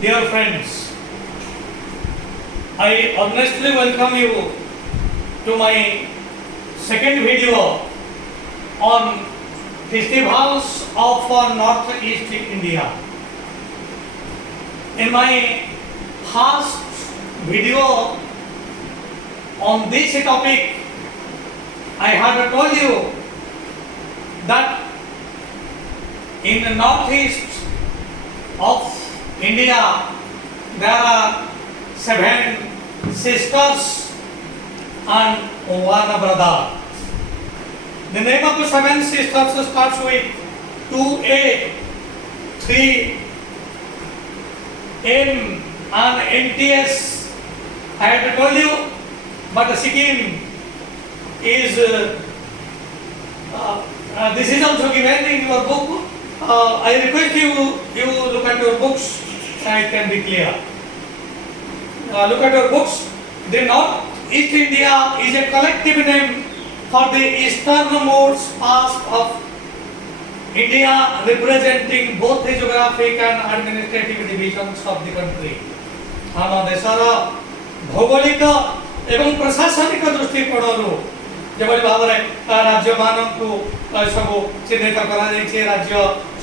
Dear friends, I honestly welcome you to my second video on festivals of Northeast India. In my past video on this topic, I had told you that in the northeast of India there are 7 sisters and 1 brother. The name of the 7 sisters starts with 2A, 3, M and NTS. I had told you, but Sikkim is this is also given in your book. I request you look at your books and it can be clear. Look at your books. The Northeast India is a collective name for the easternmost parts of India, representing both the geographic and administrative divisions of the country. ଆମ ଦେଶର ଭୌଗୋଳିକ ଏବଂ ପ୍ରଶାସନିକ ଦୃଷ୍ଟିକୋଣରୁ ଯେଭଳି ଭାବରେ ରାଜ୍ୟମାନଙ୍କୁ ସବୁ ଚିହ୍ନିତ କରାଯାଇଛି, ରାଜ୍ୟ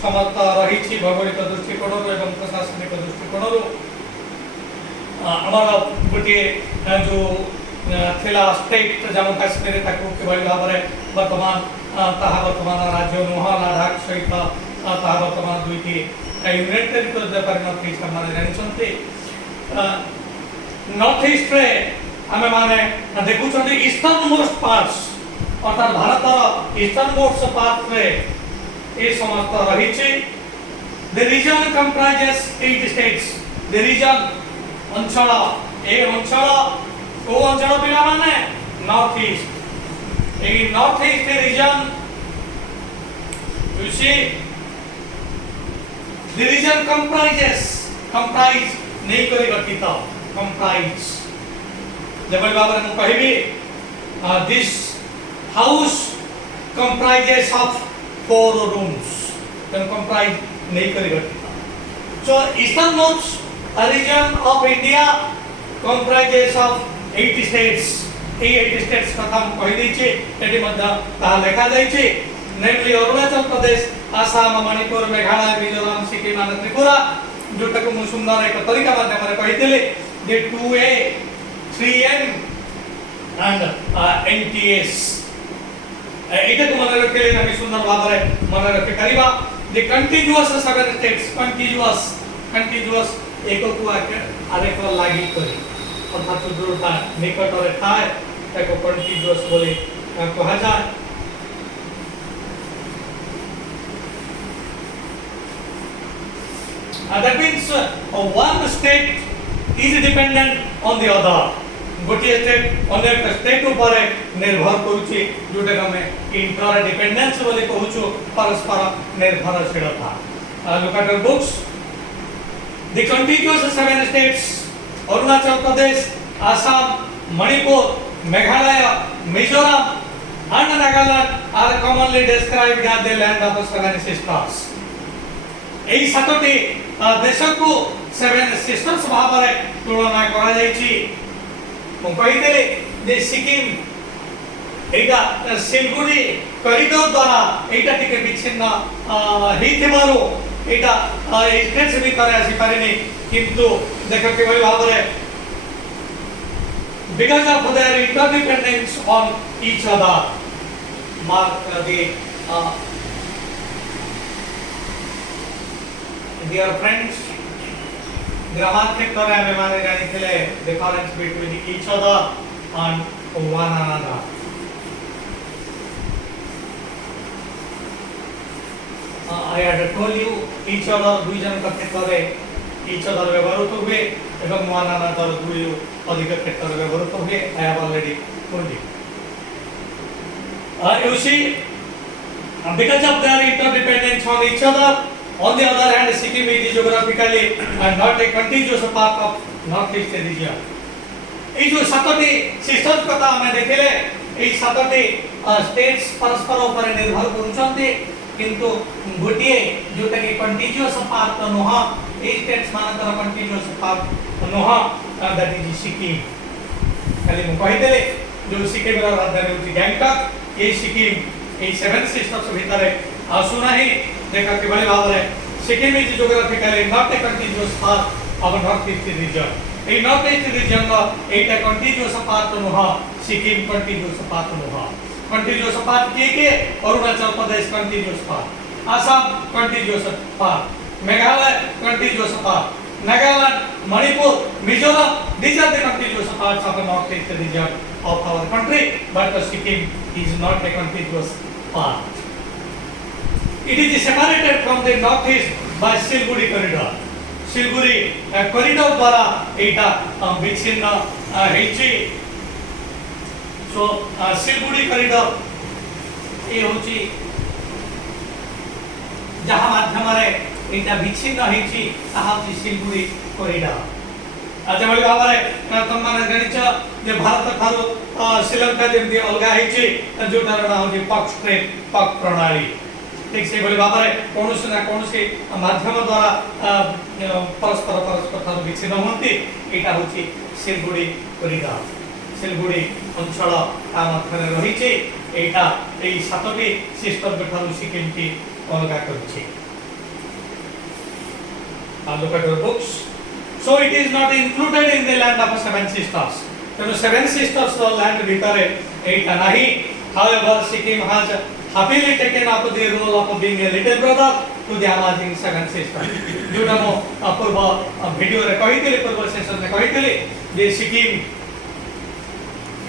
ସମସ୍ତ ରହିଛି ଭୌଗୋଳିକ ଦୃଷ୍ଟିକୋଣରୁ ଏବଂ ପ୍ରଶାସନିକ ଦୃଷ୍ଟିକୋଣରୁ। ଆମର ଗୋଟିଏ ଯେଉଁ ଥିଲା ଷ୍ଟେଟ୍ ଜାମ୍ମୁ କାଶ୍ମୀର, ତାକୁ କିଭଳି ଭାବରେ ବର୍ତ୍ତମାନ ତାହା ବର୍ତ୍ତମାନ ରାଜ୍ୟ ନୁହଁ, ଲଦାଖ ସହିତ ତାହା ବର୍ତ୍ତମାନ 2ଟି ୟୁନିଟ୍ ଟେରିଟୋରିରେ ପରିଣତ ହେଇଛି, ସେମାନେ ଜାଣିଛନ୍ତି। ନର୍ଥ ଇଷ୍ଟରେ ଆମେ ମାନେ ଦେଖୁଛନ୍ତି ଇଷ୍ଟର୍ଣ୍ଣ ମୋଷ୍ଟ ପାର୍ଟସ୍, ଅର୍ଥାତ୍ ଭାରତର ଇଷ୍ଟର୍ଣ୍ଣ ମୋଷ୍ଟ ପାର୍ଟରେ ଏ ସମସ୍ତ ରହିଛି। ଦ ରିଜନ୍ କମ୍ପ୍ରାଇଜେସ୍ 8 states। ଦ ରିଜନ୍ ଅଞ୍ଚଳ, ଏ ଅଞ୍ଚଳ କୋଉ ଅଞ୍ଚଳ ପିଲାମାନେ? ନର୍ଥ ଇଷ୍ଟ। এই north east reason, you see the region comprise नहीं करी गठित, comprise जबल बाबर ने कहिबी this house comprises of 4 rooms, then comprise नहीं करी गठित। so easternmost region of India comprises of 8 states। 8 states কথা কই দিয়েছি, এটি মধ্যে তাহা লেখা যাইছে, নেমলি অরুণাচল প্রদেশ, আসাম, মণিপুর, মেঘালয়, মিজোরাম, সিকিম আর ত্রিপুরা। जोटाको मु सुंदर एक तरीका माध्यमरे कहितले जे 2A, 3M and NTS। एटाको मन रखले हामी सुंदर भाबरे मन रखि करिबा। द कंटीन्यूअस 7 states, कंटीन्यूअस एकको आरेक लागि करी, अर्थात जोटा निकटरे थाए ताको कंटीन्यूअस बोली कहा जाय। That means one state is dependent on the other। गोटे स्टेट अन्य स्टेट ऊपर निर्भर करूची, जोटा हम इंटर डिपेंडेंस बोली कहूछु, परस्पर निर्भरशीलता। Look at your books. The continuous 7 states Arunachal Pradesh, Assam, Manipur, Meghalaya, Mizoram and Nagaland are commonly described as the land of 7 sisters। এই 7টি দেশକୁ 7 sisters ଭାବରେ ତୁଳନା କରାଯାଇଛି। ମୁଁ କହିଥିଲି ଯେ ସିକିମ୍ ଏଇଟା ସିଲଗୁଡ଼ି କରିଡର ଦ୍ୱାରା ଏଇଟା ଟିକେ ବିଚ୍ଛିନ୍ନ ହେଇଥିବାରୁ ଏଇଟା ଷ୍ଟେଟ୍ସ ଭିତରେ ଆସିପାରିନି, କିନ୍ତୁ ଦେଖ କିଭଳି ଭାବରେ because of their interdependence on each other, mark the dear friends, grammar क्षेत्र में हमें माने जाने के लिए difference between each other and one another। I had told you each other दुई जन का क्षेत्र में each other व्यवहार हुए एवं one another दुई अधिक क्षेत्र में व्यवहार हुए। I have already told you। You see, because of their interdependence on each other, on the other hand, Sikkim is geographically not a contiguous part of northeast region। এই যে 7টি সিস্টেম কথা আমরা দেখিলে, এই 7টি স্টেটস পরস্পর উপরে নির্ভর করুଛନ୍ତି, কিন্তু গোটিয়ে जोटा कि कंटीन्यूअस पार्ट नुह এই স্টেটস ମାନଙ୍କର continuous path ନୁହଁ that is ସିକିମ ଖାଲି ମୁଁ କହିଦେଲି ଯୋଉ ସିକିମର ରାଜଧାନୀ ହେଉଛି ଗ୍ୟାଙ୍ଗଟକ୍ এই ସିକିମ এই ସେଭେନ ସିଷ୍ଟର୍ସ ଭିତରେ ଆସୁନାହିଁ ଦେଖ କିଭଳି ଭାବରେ Sikkim is geographically not a continuous path of north east region এই নর্থ ইস্ট রিজন এইটা কন্টিনিউয়াস পাথ নুহঁ সিকিম কন্টিনিউয়াস পাথ নুহঁ কন্টিনিউয়াস পাথ কে Arunachal Pradesh continuous path Assam continuous path Meghalaya continuous path Nagaland Manipur Mizoram these are the continuous paths of the north east region of our country but the Sikkim is not a continuous path. It is separated from the north east by Siliguri corridor. Siliguri corridor द्वारा एटा विच्छिन्न हेछि सो Siliguri corridor ए होछि जहा माध्यम रे एटा विच्छिन्न हेछि ताहा होछि सिलगुड़ी कॉरिडोर आज भली भाबरे तुम माने जानिछ जे भारत थारो श्रीलंका जेमति अलगा हेछि जोटार ना होछि पक स्ट्रेट पक प्रणाली ठीक से भली भाबरे कोनोसी ना कोनोसी माध्यम द्वारा परस्पर ठाରୁ विच्छिन्न हुअन्ति एटा होछि सिलगुड़ी कॉरिडोर सिलगुड़ी अंचल ता मध्यरे रहिछि एटा एई सातटी सिस्टम ठाରୁ सिक्किम की अलगा करछि look at your books so it is not included in the land of seven sisters so seven sisters land भितरे एटा नाही however Sikkim has happily taken up the role of being a little brother to the amazing seven sisters जोटा मो पूर्व video रे कहितले पूर्व session में कहितले जे सिक्किम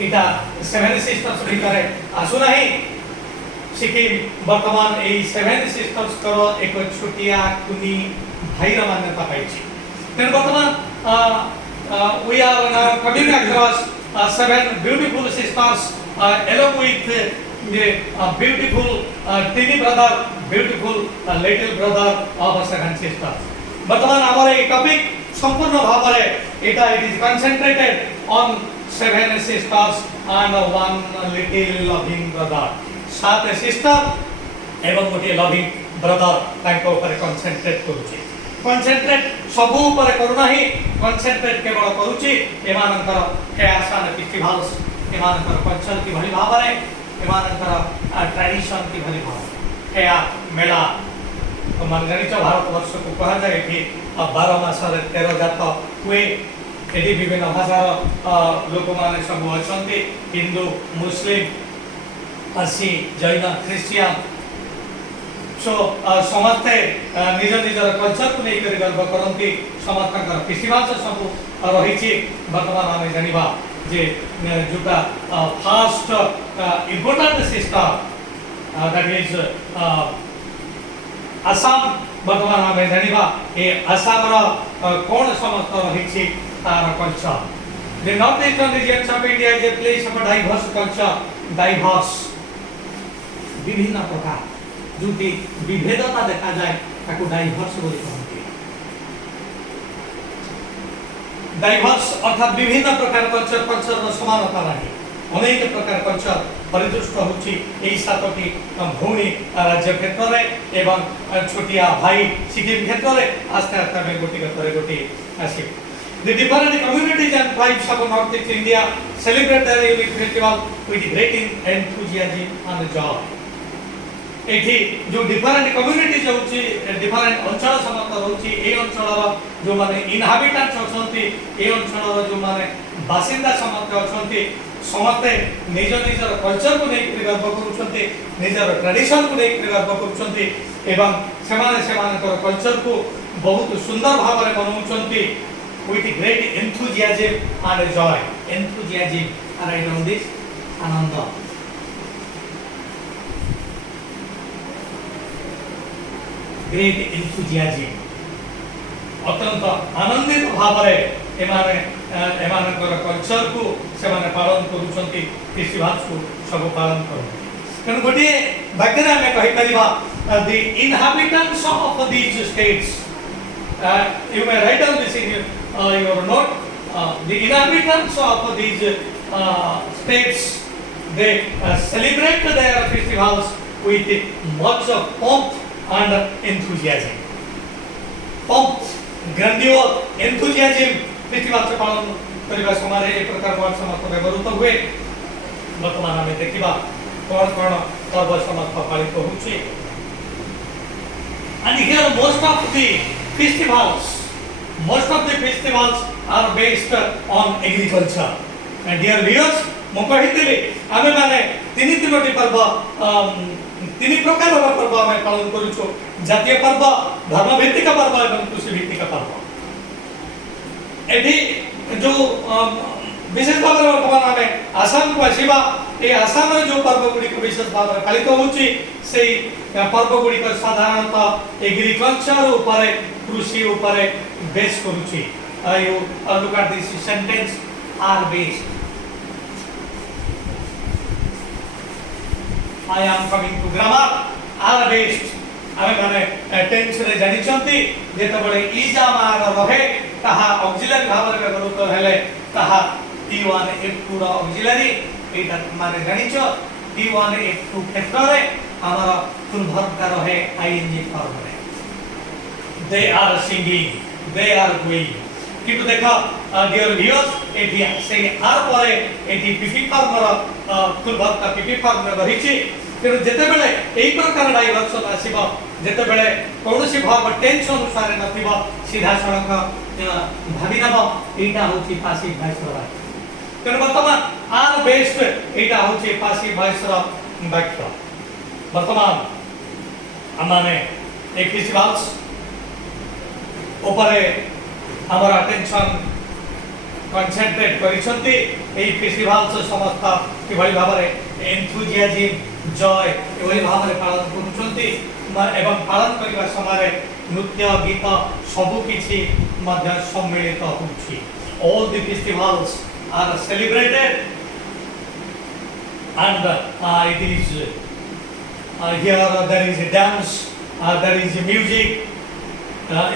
इटा seven sisters भितरे आसु नाही सिक्किम वर्तमान ए सेवन सिस्टर्स करो एक छोटिया कुनी भाईर मान्यता पाइछि देन वर्तमान we are now coming across seven beautiful sisters along with the beautiful tiny brother beautiful little brother of seven sisters वर्तमान हमारे टॉपिक संपूर्ण भावरे एटा it is concentrated on seven sisters and one little loving brother सात sister एवं गोटे loving brother तांको ऊपर concentrate करूची concentrate सबु ऊपर करू नाही कंसंट्रेट केवल करूची एमानकर केआसान फेस्टिवल्स एमानकर कल्चर की भली भावरे एमानकर ट्रेडिशन की भली भाव केया मेला तो मन जानिछ भारत वर्ष को कहा जाए कि 12 मास 13 जात हुए एडी विभिन्न भाषार लोक माने सब अछंती हिंदू मुस्लिम पारसी जैन क्रिश्चियन सो समस्ते निज निजर कल्चर को नहीं कर गर्व करंती समस्त फेस्टिवल सब रहिछि वर्तमान आमे जानिबा जे जोटा first important sister that is Assam वर्तमान आमे जानिबा ए आसाम रो कोन समस्त रहिछि तार culture the north eastern region of India is a place of diverse culture diverse विभिन्न प्रकार जोटी विभेदता देखा जाए ताको डाइवर्स बोली कहते डाइवर्स अर्थात विभिन्न प्रकार कल्चर समानता नहीं अनेक प्रकार कल्चर परिदृष्ट होछि एई सातटी भूमि राज्य क्षेत्र रे एवं छोटिया भाई सिक्किम क्षेत्र रे आस्ते आस्ते में गोटी गोटी आसी The different communities and tribes of North East India celebrate their unique festival with great enthusiasm and joy. एठी जो डिफरेंट कम्युनिटीज होची डिफरेंट अंचल समस्त होची ए अंचलर जो माने इनहाबिटेंट्स अछंती ए अंचलर जो माने बासिंदा समस्त अछंती समस्त निज निजर कल्चर को नै गर्व करूछंती निजर ट्रेडिशन को नै गर्व करूछंती एवं सेमानकर कल्चर को बहुत सुंदर भाव रे मनाउछंती with great enthusiasm and joy enthusiasm and I know this ananda great enthusiasm अत्यंत आनंदित भाव रे एमानकर कल्चर को सेमाने पालन करूछंती फेस्टिवल्स को सब पालन करते कन गोटे वाक्य रे हमें कहि परिबा the inhabitants of these states you may write down this in your note the inhabitants of these states they celebrate their festivals with much of pomp and enthusiasm pomp grandeur enthusiasm festival पालन करने समय एक प्रकार word समस्त व्यवहृत हुए। वर्तमान आम देखा कौन कौन पर्व समस्त पालित होउछि। And here most of the festivals are based on agriculture. And dear viewers, ମୁଁ କହିଥିଲି ଆମେ ମାନେ ତିନୋଟି पर्व तीन प्रकार पर्व आम पालन करूँ। जातीय पर्व, धर्म भित्तिक पर्व और कृषि भित्तिक पर्व। एठी जो विशेष भाव में वर्तमान आम आसाम को आसवा, ये आसाम जो पर्व गुड़िक विशेष भाव में पालित होउछि से पर्व गुड़िक साधारणतः एग्रीकल्चर उपर कृषि उपर बेस करूछि। You look at this sentence are based. I am coming to grammar are based। आमे माने टेंस रे जानि छंती जेते बळे इज आमार रहे ताहा ऑक्सिलरी भाव रे व्यवहृत हेले ताहा T1 F2 रो ऑक्सिलरी एटा माने जानि छ T1 F2 क्षेत्र रे आमार पूर्ववर्ग का रहे ing फॉर्म रे। they are singing, they are going। किंतु देखो डियर व्यूअर्स एठी से आर परे एठी पीपी फॉर्म रो पूर्ववर्ग का पीपी फॉर्म रे रहिछि। तेणु जेते बेले एई प्रकार डाइवर्सन आसीबो जेते बेले कोनोसी भाव टेंस अनुसार नथिबो सीधा सड़क भाबी नबो एटा होछि पासिव वॉइस रो। तेणु वर्तमान आर बेस्ड एटा होछि पासिव वॉइस रो वाक्य। वर्तमान हमने एक फेस्टिवल्स ऊपर हमर अटेंशन कंसंट्रेट करिसंती। एई फेस्टिवल्स समस्त किभଳି भाबरे एंथुजियाज्म जय एवं भाव में पालन करुछंती एवं पालन करबा समय नृत्य गीत सबु किछि मध्य सम्मिलित होछि। all the festivals are celebrated and it is here there is a dance, there is a music।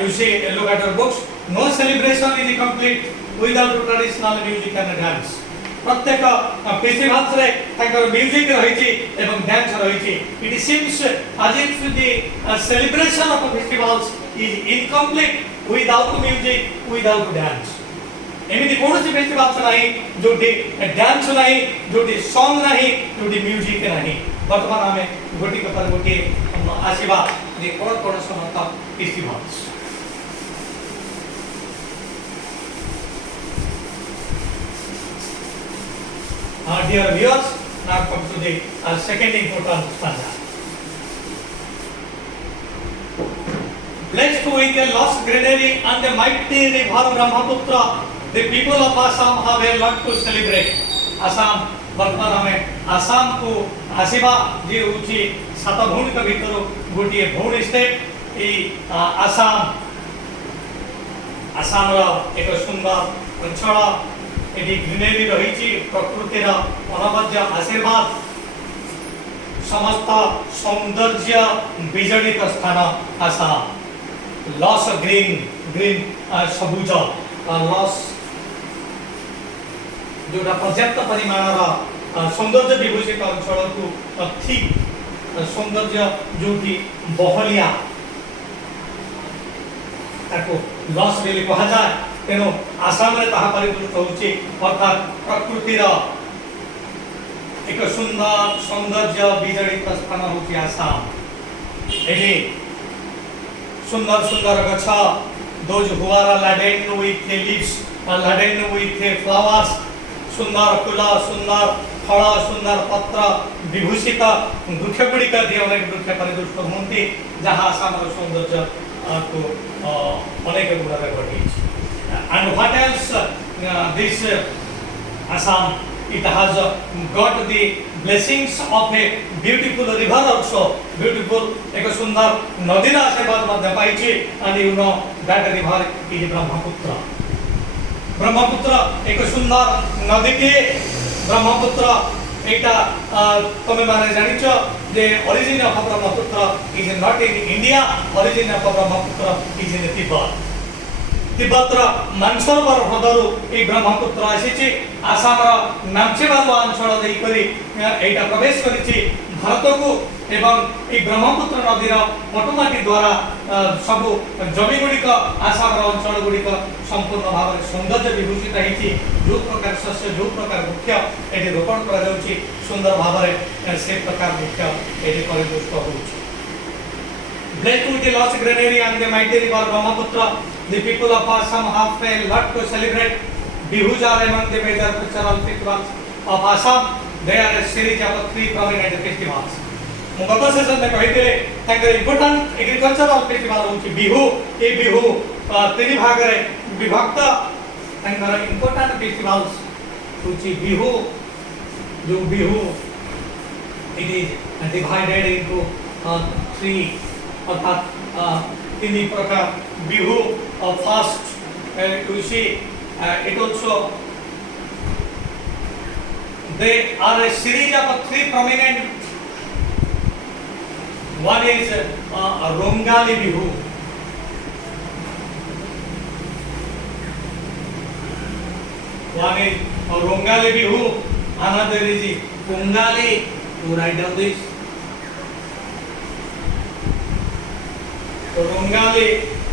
you see look at your books, no celebration is complete without traditional music and dance। प्रत्येक festivals रे ताकर music रहिछि एवं dance रहिछि। It seems as if the celebration of festivals is incomplete without music without dance. एमिति कोनोसी festivals नाही जोटी dance नाही, जोटी सॉन्ग नाही, जोटी म्यूजिक नाही। वर्तमान हमें गोटी के पर गोटी आसीबा जे कोन समस्त festivals. Dear viewers, now come to the second important stanza। Blessed with a lost granary and the mighty river Brahmaputra, the people of Assam have a lot to celebrate। Assam वर्तमान हमें आसाम को आसीबा जे होची सात भूमि के भीतर गोटिए भूमि स्टेट ई आसाम। आसाम रो एक सुंदर अंचल एटी ग्रीनरी रहिछि, प्रकृतिर अनवद्य आशीर्वाद, समस्त सौंदर्य विजड़ित स्थान आसाम। लॉस ग्रीन सबुज लॉस जोटा पर्याप्त परिमाणर सौंदर्य विभूषित अंचल को ठीक सौंदर्य जोटी बहलिया ताको लॉस बेले कहा जाए। तेणु आसाम रे ताहा परिपूर्ण होउछि अर्थात प्रकृतिर एक सुंदर सौंदर्य विजड़ित स्थान होउछि आसाम। एही सुंदर सुंदर गछ, those who are laden with leaves, laden with flowers, सुंदर फूल, सुंदर फल, सुंदर पत्र विभूषित वृक्ष गुड़िक अनेक वृक्ष परिदृष्ट होती जहाँ आसाम सौंदर्य को अनेक गुण बढ़ी। And what else this Assam, it has got the blessings of a beautiful river also, beautiful एक सुंदर नदी रा आशीर्वाद मध्य पाइछि। and you know that river is Brahmaputra. Brahmaputra एक सुंदर नदी के ब्रह्मपुत्र एटा तमे माने जानिछ जे origin of Brahmaputra is not in India, origin of Brahmaputra is in Tibet. तिब्बतर Mansarovar हृदयरु ए ब्रह्मपुत्र आसीछि। आसामर नामचेबालु अंचल देई करी एटा प्रवेश करिछि भारत को एवं ए ब्रह्मपुत्र नदीर पटुमाटी द्वारा सब जमी गुड़िक आसाम अंचल गुड़िक संपूर्ण भाव में सौंदर्य विभूषित होती जो प्रकार शस्य जो प्रकार वृक्ष ये रोपण कर सुंदर भाव में से प्रकार वृक्ष ये परिपुष्ट हो Blessed with the lush greenery and the mighty river Brahmaputra, the people of Assam have a lot to celebrate. Bihus are among the major cultural festivals of Assam. They are a series of 3 prominent festivals. गत session में कही थे important agricultural festival हूँ बिहू ये बिहू 3 भाग में विभक्त important festivals हूँ बिहू जो Bihu it is divided into 3 अर्थात 3 प्रकार Bihu first you see it also they are a series of 3 prominent. One is Rongali Bihu. One is Rongali Bihu. Another is Kongali. You write down this. Rongali,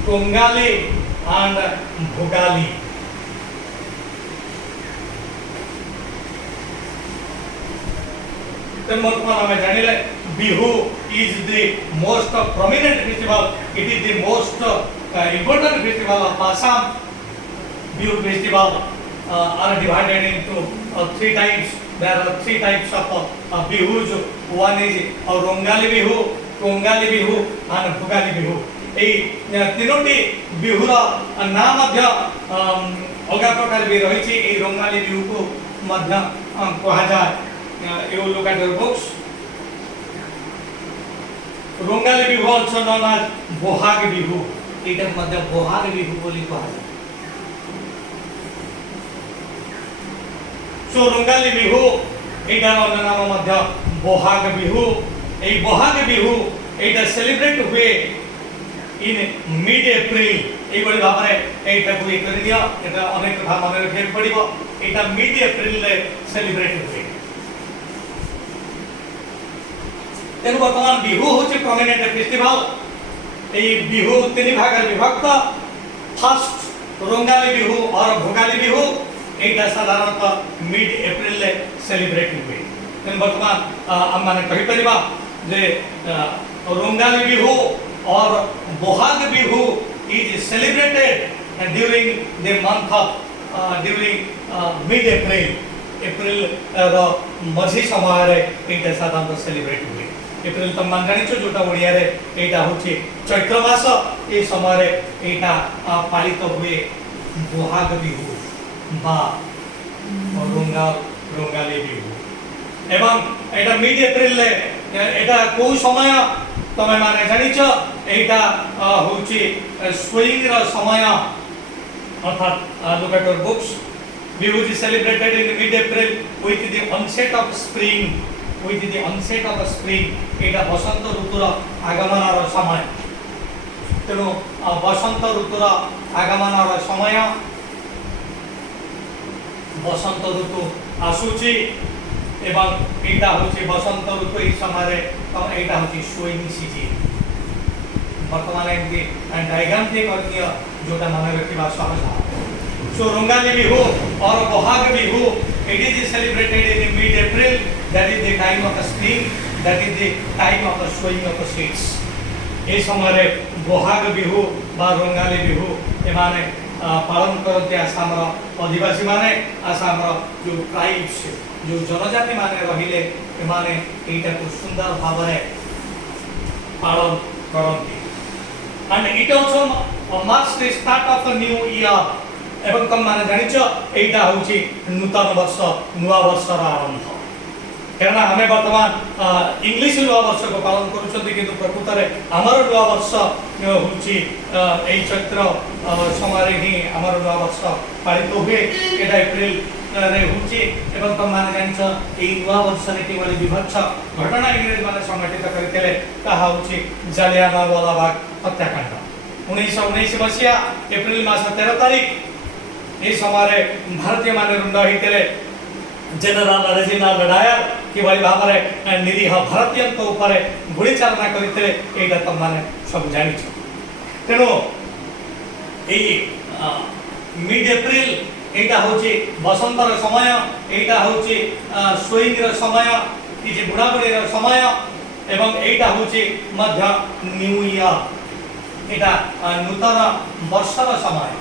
Kongali, and Bhogali. Then Bihu is the most prominent festival. It is the most important festival of Assam. Bihu festival are divided into 3 types. There are 3 types of Bihus. One is Rongali Bihu, Kongali Bihu, and Bhogali Bihu. এই তিনোটি বিহুর না মধ্য অলগা প্রকার B রয়েছে এই রঙ্গালী বিহুকে মধ্য কহা যায় you look at your books. Rongali Bihu also known as Bohag Bihu. It is madhya Bohag Bihu boli kaha jay. So Rongali Bihu eta nama madhya Bohag Bihu. Ei Bohag Bihu eta celebrate hue in mid April. ei boli bhabare eita ku kari diya eta onek kotha mane rakhiବାକୁ padibo eta mid April le celebrate hue. तेणु बर्तमान बिहू हूँ prominent festival ये बिहू 3 भाग विभक्त first Rongali Bihu और भोगाली बिहू यहाँ साधारणतः mid April celebrate हुए तेणु बर्तमान आम मैंने कहीपर जे रोंगाली बिहू और Bohag Bihu is celebrated during the month of during mid April मझी समय यहाँ साधारणतः सेलिब्रेट हुए एप्रिल तुम मान जानी जोटा ओडिया रे एटा होची चैत्र मास ए समय रे एटा पालित हुए बोहाग बिहू बा रोंगाली बिहू एवं एटा मिड एप्रिल ले एटा को समय तमे माने जानी एटा होची स्प्रिंग रो समय अर्थात look at your books Bihu is celebrated in mid April with the onset of spring with the onset of spring eta basanta rutur agamanar samay teno basanta rutur agamanar samay basanta rutu asuchi ebang eta hoche basanta rutu ei samay re eta hoche sowing season bartaman emti diagram te karniya jota mane rakhiba sahaj so Rongali Bihu or Bohag Bihu it is celebrated in mid April. That is the time of the spring. That is the time of the sowing of the seeds. ये समय बोहाग बिहू बा रोंगाली बिहू एमाने पालन करते आसाम आदिवासी माने आसाम जो tribes जो जनजाति माने रहिले एमाने एटा को सुंदर भाव में पालन करते and it also marks the start of a new year एवं तुम माने जानिଛ एटा होची नूतन वर्ष नुआ वर्षर आरंभ कारण आम बर्तमान इंग्लिश नुआ वर्ष को पालन कर प्रकृत में आमर नुआ वर्ष हूँ चैत्र समय ही आमर नुआ वर्ष पालित हुए यहाँ एप्रिल हूँ तुम मैंने जान नुआ वर्ष किभली विभत्स घटना इंग्रेज मैंने संगठित करते जालियानवाला बाग हत्याकांड 1919 मसीहा एप्रिल मास 13 तारीख ये समय भारतीय मान रुंड होते जनरल रेजिनाल्ड डायर किभଳି ଭାବରେ ନିରୀହ ଭାରତୀୟଙ୍କ ଉପରେ ଗୁଳି ଚାଳନା କରିଥିଲେ ଏଇଟା ତମମାନେ ସବୁ ଜାଣିଛ। ତେଣୁ ଏଇ मिड एप्रिल एटा होची बसंतर समय, एटा होची स्विंगर समय कि बुढ़ाबुढ़ीर समय एवं एटा होची मध्य न्यू ईयर, एटा नूतन वर्षर समय,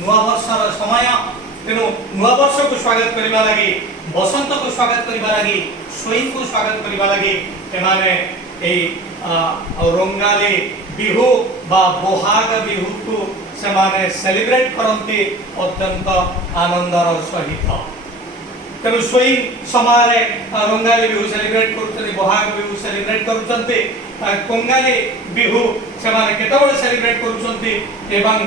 नुआ वर्षर समय। तेणु नुआ वर्ष को स्वागत करने लगी, बसंत को स्वागत करने लगी, स्विंग को स्वागत करने लगी एमाने रंगाली बिहू बा बोहाग बिहू को सेमाने सेलिब्रेट करती अत्यंत आनंदर सहित। तेणु स्विंग समय रंगाली बिहू सेलिब्रेट कर, बोहाग बिहू सेलिब्रेट कर, कंगाली बिहू सेमाने केतबेले सेलिब्रेट करूछंती एवं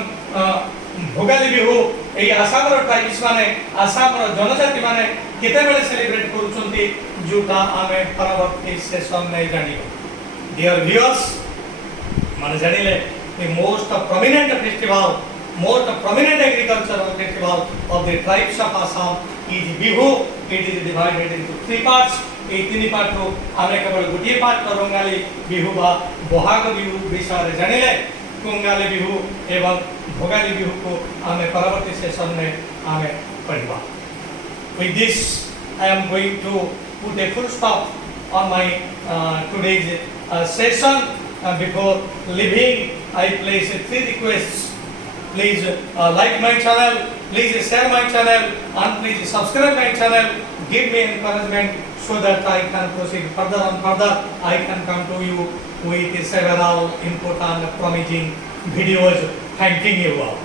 भोगाली बिहू एई आसाम ट्राइब्स माने आसाम जनजाति माने केतबेले सेलिब्रेट करूछंती जोटा आमे परवर्ती सेशन में जानिबो। डियर व्यूअर्स माने जानिले the most prominent festival, most prominent agricultural festival of the tribes of Assam is Bihu. It is divided into 3 parts. এই 3 পার্ট আমি কেবল গোটিয়ে পার্ট রঙ্গালী বিহু বা বহাগ বিহু বিষয়ে জানিলে, कंगाली बिहू एवं भोगाली बिहू को आमे परवर्ती सेशन में आमे पढ़िबा। With this I am going to put a full stop on my today's session. Before leaving, I place 3 requests. Please like my channel, please share my channel, and please subscribe my channel. Give me encouragement so that I can proceed further and further. I can come to you with several important promising videos. Thanking you all.